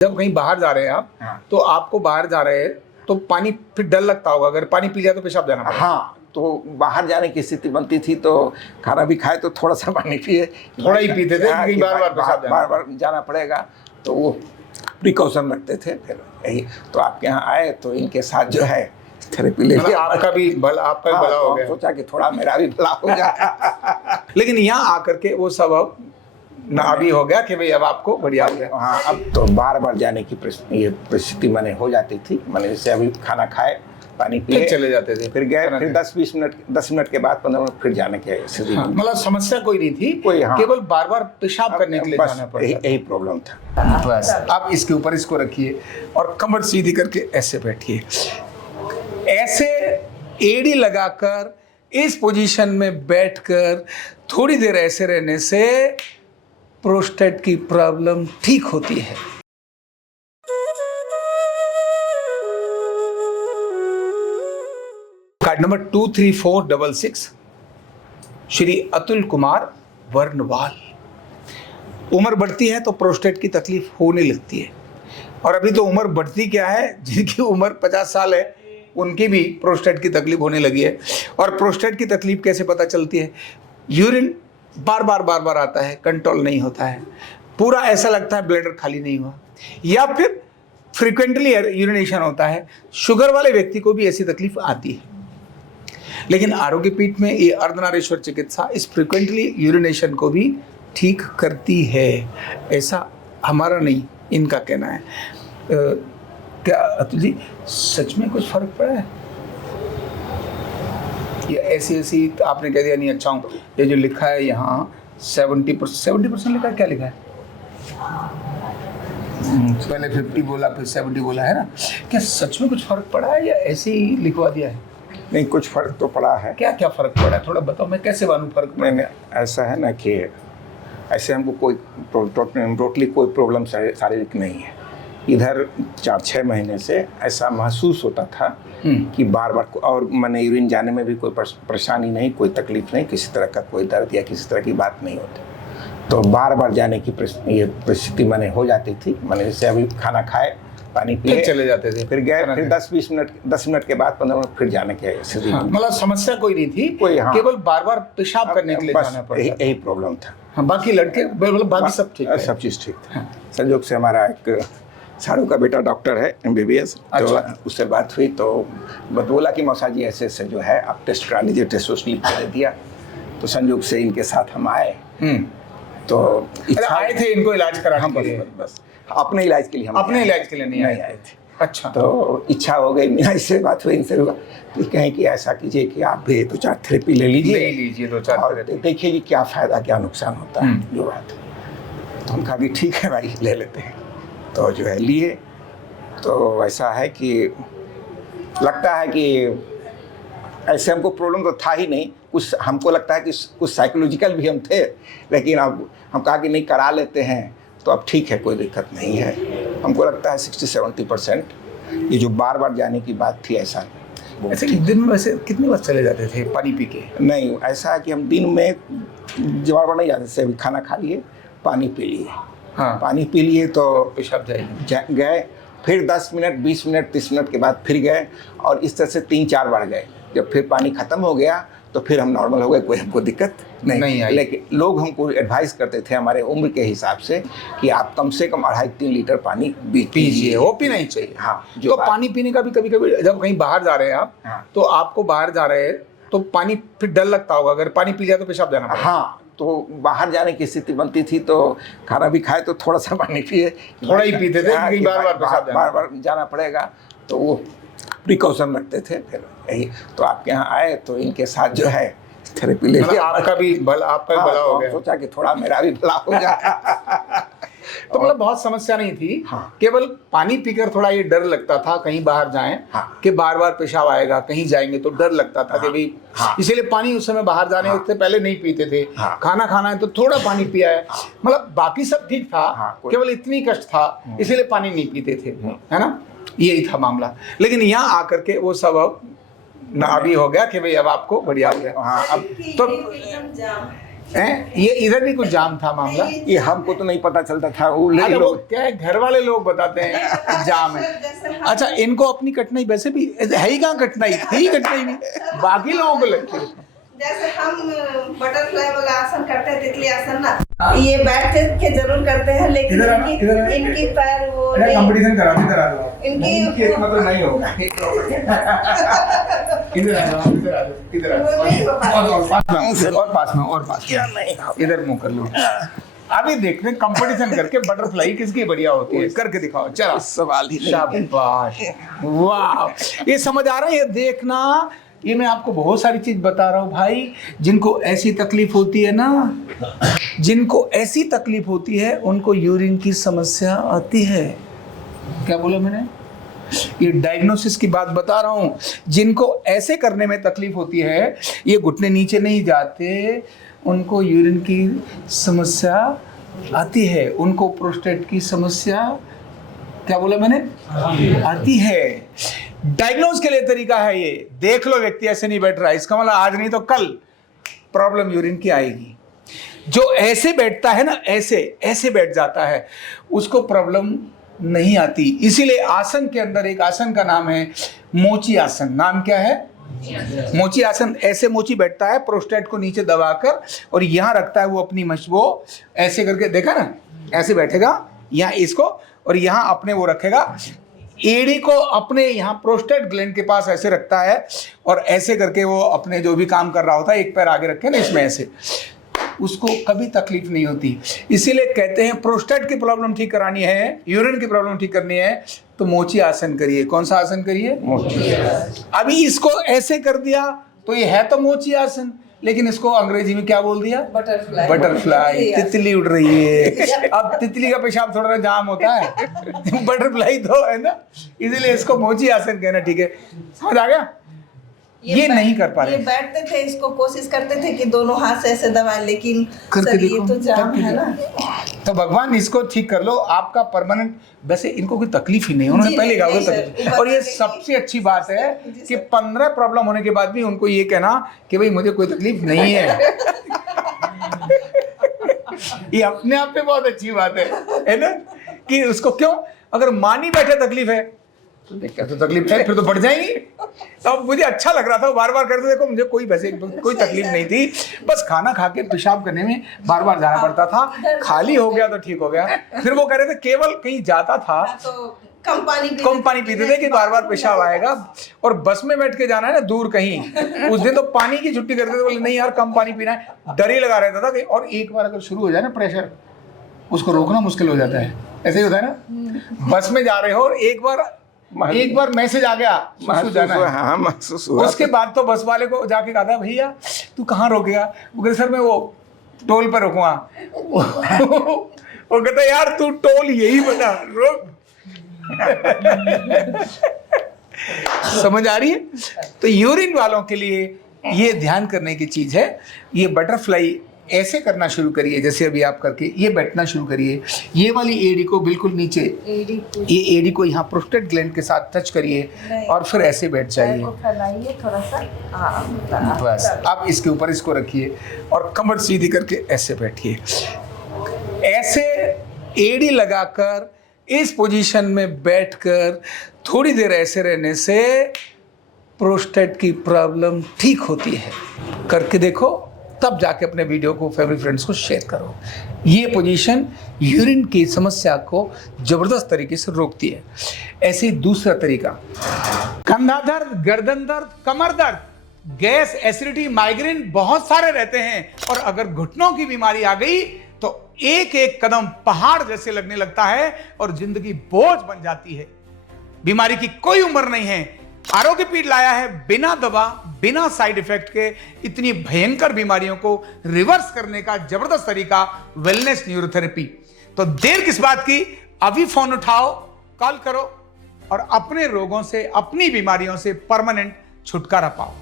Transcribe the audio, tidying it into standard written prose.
जब कहीं बाहर जा रहे हैं आप, तो आपको बाहर जा रहे हैं तो पानी फिर डर लगता होगा, अगर पानी पी लिया तो पेशाब जाना पड़ेगा। हाँ, तो बाहर जाने की स्थिति बनती थी तो खाना भी खाए तो थोड़ा सा पानी पिए, थोड़ा ही पीते थे, हाँ, क्योंकि बार बार जाना पड़ेगा, तो वो प्रिकॉशन रखते थे। फिर यही तो आपके यहाँ आए तो इनके साथ जो है थेरेपी ले लिया। आपका भी भला हो गया। सोचा कि थोड़ा मेरा भी भला हो जाए। लेकिन यहाँ आकर के वो सब अब ना भी हो गया कि भाई अब आपको बढ़िया हो गया। हाँ, अब तो बार बार जाने की ये परिस्थिति मैंने हो जाती थी। मैंने जैसे अभी खाना खाए, पानी पिए, चले जाते थे, फिर गए, फिर 10 मिनट के बाद 15 मिनट फिर जाने के स्थिति। हाँ, मतलब समस्या कोई नहीं थी, केवल बार बार पेशाब करने के लिए जाना पड़ता। यही प्रॉब्लम था। बस आप इसके ऊपर इसको रखिए और कमर सीधी करके ऐसे बैठिए, ऐसे एड़ी लगाकर इस पोजीशन में बैठकर थोड़ी देर ऐसे रहने से प्रोस्टेट की प्रॉब्लम ठीक होती है। Card number 23466, Shri Atul Kumar Varnwal. उम्र बढ़ती है तो प्रोस्टेट की तकलीफ होने लगती है, और अभी तो उम्र बढ़ती क्या है, जिनकी उम्र 50 साल है उनकी भी प्रोस्टेट की तकलीफ होने लगी है। और प्रोस्टेट की तकलीफ कैसे पता चलती है? यूरिन बार बार आता है, कंट्रोल नहीं होता है, पूरा ऐसा लगता है ब्लैडर खाली नहीं हुआ, या फिर फ्रीक्वेंटली यूरिनेशन होता है। शुगर वाले व्यक्ति को भी ऐसी तकलीफ आती है, लेकिन आरोग्य पीठ में ये अर्धनारीश्वर चिकित्सा इस फ्रीक्वेंटली यूरिनेशन को भी ठीक करती है। ऐसा हमारा नहीं, इनका कहना है। क्या अतुल जी सच में कुछ फर्क पड़ा है? ये ऐसी आपने कह दिया नहीं अच्छा हूँ, ये जो लिखा है यहाँ 70% लिखा है, क्या लिखा है? पहले 50 बोला, फिर 70 बोला है ना। क्या सच में कुछ फर्क पड़ा है या ऐसे ही लिखवा दिया है? नहीं, कुछ फर्क तो पड़ा है। क्या फर्क पड़ा है, थोड़ा बताओ, मैं कैसे मानूं फर्क पड़ा? नहीं, ऐसा है ना कि ऐसे हमको कोई टोटली कोई प्रॉब्लम शारीरिक नहीं है। इधर 4-6 महीने से ऐसा महसूस होता था कि बार बार, और मैंने यूरिन जाने में भी कोई परेशानी नहीं, कोई तकलीफ नहीं, किसी तरह का कोई दर्द या किसी तरह की बात नहीं होती। तो बार बार जाने की ये परिस्थिति मैंने हो जाती थी। मैंने जैसे अभी खाना खाए, पानी पिए, चले जाते थे, फिर गए, फिर 10 मिनट के बाद 15 मिनट फिर जाने के स्थिति। मतलब समस्या कोई नहीं थी, केवल बार बार पेशाब करने के लिए जाना पड़ता। यही प्रॉब्लम था। हाँ, बाकी लड़के मतलब बाकी सब ठीक है, सब चीज़ ठीक था। संयोग से हमारा एक साड़ू का बेटा डॉक्टर है, MBBS। तो उससे बात हुई तो बोला कि मौसा जी ऐसे जो है आप टेस्ट करा लीजिए, टेस्ट वोस्ट लिख के दे दिया। तो संयोग से इनके साथ हम आए। तो आए थे इनको इलाज कराने के लिए? बस अपने इलाज के लिए हम अपने इलाज के लिए नहीं आए थे। अच्छा, तो इच्छा हो गई, मेरा इससे बात हुई, इनसे हुआ कि कहें कि ऐसा कीजिए कि आप भी 2-4 थेरेपी ले लीजिए 2-4 और देखिए कि क्या फ़ायदा क्या नुकसान होता है जो बात। तो हम कहा कि ठीक है भाई, ले लेते हैं। तो जो है लिए, तो ऐसा है कि लगता है कि ऐसे हमको प्रॉब्लम तो था ही नहीं, कुछ हमको लगता है कि कुछ साइकोलॉजिकल भी हम थे, लेकिन अब हम कहा कि नहीं करा लेते हैं, तो अब ठीक है, कोई दिक्कत नहीं है। हमको लगता है 60-70%। ये जो बार बार जाने की बात थी, ऐसा दिन में वैसे कितनी बार चले जाते थे पानी पी के? नहीं, ऐसा है कि हम दिन में बार बार नहीं जाते थे। अभी खाना खा लिए, पानी पी लिए, हाँ, पानी पी लिए तो पेशाब गए, फिर 10 मिनट, 20 मिनट, 30 मिनट के बाद फिर गए, और इस तरह से 3-4 बार गए। जब फिर पानी ख़त्म हो गया तो फिर हम नॉर्मल हो गए, कोई हमको दिक्कत नहीं आई। लेकिन लोग हमको एडवाइस करते थे हमारे उम्र के हिसाब से कि आप कम से कम 2.5-3 लीटर पानी पीजिए, वो पीना ही चाहिए। हाँ, तो पानी पीने का भी कभी जब कहीं बाहर जा रहे हैं आप, तो आपको बाहर जा रहे हैं तो पानी फिर डर लगता होगा, अगर पानी पी लिया तो पेशाब जाना पड़ेगा। हाँ, तो बाहर जाने की स्थिति बनती थी तो खाना भी खाए तो थोड़ा सा पानी पिए, थोड़ा ही पीते थे, बार बार जाना पड़ेगा, तो वो प्रिकॉशन रखते थे। फिर यही तो आपके यहाँ आए तो इनके साथ जो है थेरेपी ले लिया। आपका भी भला हो गया। सोचा कि थोड़ा मेरा भी भला हो जाए। तो मतलब बहुत समस्या नहीं थी, केवल पानी पीकर थोड़ा ये डर लगता था कहीं बाहर जाएं कि बार बार पेशाब आएगा, कहीं जाएंगे तो डर लगता था कि भाई, इसीलिए पानी उस समय बाहर जाने उससे पहले नहीं पीते थे। खाना खाना है तो थोड़ा पानी पिया है, मतलब बाकी सब ठीक था, केवल इतनी कष्ट था, इसीलिए पानी नहीं पीते थे, है ना, यही था मामला। लेकिन यहाँ आकर के वो सब अब ना भी हो गया कि भाई अब आपको बढ़िया हो गया। हाँ, अब तो हैं? ये इधर भी कुछ जाम था मामला। ये हमको तो नहीं पता चलता था, वो अरे वो लोग क्या है, घर वाले लोग बताते हैं जाम है। अच्छा, इनको अपनी कठिनाई वैसे भी है ही, कहाँ कठिनाई थी, कठिनाई नहीं बाकी लोगों को लगती है। जैसे हम बटरफ्लाई वाला आसन करते हैं, तितली आसन ना, ये बैठ के जरूर करते हैं, लेकिन इनकी पैर वो कंपटीशन करा दो, इधर आ जाओ। इनकी मतलब नहीं होगा। इधर आ जाओ, इधर आ जाओ, इधर आ जाओ, और पास में इधर मुंह कर लो। अभी देखते हैं कंपटीशन करके बटरफ्लाई किसकी बढ़िया होती है, करके दिखाओ। चलो सवाल ही नहीं। शाबाश, वाह, ये समझ आ रहा है। ये देखना, ये मैं आपको बहुत सारी चीज बता रहा हूँ भाई। जिनको ऐसी तकलीफ होती है ना, जिनको ऐसी तकलीफ होती है, उनको यूरिन की समस्या आती है। क्या बोला मैंने? ये डायग्नोसिस की बात बता रहा हूँ। जिनको ऐसे करने में तकलीफ होती है, ये घुटने नीचे नहीं जाते, उनको यूरिन की समस्या आती है, उनको प्रोस्टेट की समस्या, क्या बोला मैंने, आती है। डायग्नोज के लिए तरीका है ये। देख लो व्यक्ति ऐसे नहीं बैठ रहा, इसका मतलब आज नहीं तो कल प्रॉब्लम यूरिन की आएगी। जो ऐसे बैठता है ना, ऐसे बैठ जाता है, उसको प्रॉब्लम नहीं आती। इसीलिए आसन के अंदर एक आसन का नाम है मोची आसन। नाम क्या है? मोची आसन। ऐसे मोची बैठता है, प्रोस्टेट को नीचे दबाकर, और यहां रखता है वो अपनी वो ऐसे करके, देखा ना, ऐसे बैठेगा यहाँ इसको, और यहाँ अपने वो रखेगा, एड़ी को अपने यहाँ प्रोस्टेट ग्लैंड के पास ऐसे रखता है, और ऐसे करके वो अपने जो भी काम कर रहा होता है, एक पैर आगे रखे ना इसमें ऐसे, उसको कभी तकलीफ नहीं होती। इसीलिए कहते हैं प्रोस्टेट की प्रॉब्लम ठीक करानी है, यूरिन की प्रॉब्लम ठीक करनी है, तो मोची आसन करिए। कौन सा आसन करिए? मोची। अभी इसको ऐसे कर दिया तो ये है तो मोची आसन, लेकिन इसको अंग्रेजी में क्या बोल दिया? बटरफ्लाई। तितली उड़ रही है। अब तितली का पेशाब थोड़ा जाम होता है, बटरफ्लाई तो है ना, इसीलिए इसको मोची आसन कहना। ठीक है, समझ आ गया? ये नहीं कर पा रहे। ये बैठते थे, इसको कोशिश करते थे कि दोनों हाथ से ऐसे दबाएं, लेकिन करके सर ये देखो, तो जाम है ना। तो भगवान इसको ठीक कर लो, आपका परमानेंट। वैसे इनको कोई तकलीफ ही नहीं, उन्होंने पहले कहा कोई तकलीफ। और ये सबसे अच्छी बात है कि 15 प्रॉब्लम होने के बाद भी उनको ये कहना कि भाई मुझे कोई तकलीफ नहीं है। ये अपने आप में बहुत अच्छी बात है ना, कि उसको क्यों, अगर मानी बैठे तकलीफ है क्या, तो तकलीफ है फिर तो बढ़ जाएगी। अब मुझे अच्छा लग रहा था बार बार करते, देखो मुझे कोई वैसे कोई तकलीफ नहीं थी, बस खाना खा के पेशाब करने में बार बार जाना पड़ता था। खाली हो गया तो ठीक हो गया। फिर वो कह रहे थे केवल कहीं जाता था तो कम पानी पीते थे कि बार बार पेशाब आएगा, और बस में बैठ के जाना है ना दूर कहीं, उस दिन तो पानी की छुट्टी करते थे, बोले नहीं यार कम पानी पीना है, डर ही लगा रहता था कि, और एक बार अगर शुरू हो जाए ना प्रेशर, उसको रोकना मुश्किल हो जाता है। ऐसे ही होता है ना, बस में जा रहे हो और एक बार मैसेज आ गया, महसूस हुआ। उसके बाद तो बस वाले को जाके कहा था भैया तू कहाँ रोकेगा? वो कहते सर मैं वो टोल पर रुकूंगा। वो कहता यार तू टोल यही बता, रोक। समझ आ रही है? तो यूरिन वालों के लिए ये ध्यान करने की चीज है। ये बटरफ्लाई ऐसे करना शुरू करिए, जैसे अभी आप करके ये बैठना शुरू करिए। ये वाली एड़ी को बिल्कुल नीचे, ये एड़ी को यहाँ प्रोस्टेट ग्लैंड के साथ टच करिए, और फिर ऐसे बैठ जाइए थोड़ा सा। बस आप इसके ऊपर इसको रखिए और कमर सीधी करके ऐसे बैठिए। ऐसे एड़ी लगाकर इस पोजीशन में बैठकर थोड़ी देर ऐसे रहने से प्रोस्टेट की प्रॉब्लम ठीक होती है। करके देखो, तब जाके अपने वीडियो को फैमिली फ्रेंड्स को शेयर करो। ये पोजीशन यूरिन की समस्या को जबरदस्त तरीके से रोकती है। ऐसे ही दूसरा तरीका, कंधा दर्द, गर्दन दर्द, कमर दर्द, गैस, एसिडिटी, माइग्रेन बहुत सारे रहते हैं, और अगर घुटनों की बीमारी आ गई तो एक एक कदम पहाड़ जैसे लगने लगता है और जिंदगी बोझ बन जाती है। बीमारी की कोई उम्र नहीं है। आरोग्य पीठ लाया है बिना दवा, बिना साइड इफेक्ट के इतनी भयंकर बीमारियों को रिवर्स करने का जबरदस्त तरीका, वेलनेस न्यूरोथेरेपी। तो देर किस बात की, अभी फोन उठाओ, कॉल करो और अपने रोगों से, अपनी बीमारियों से परमानेंट छुटकारा पाओ।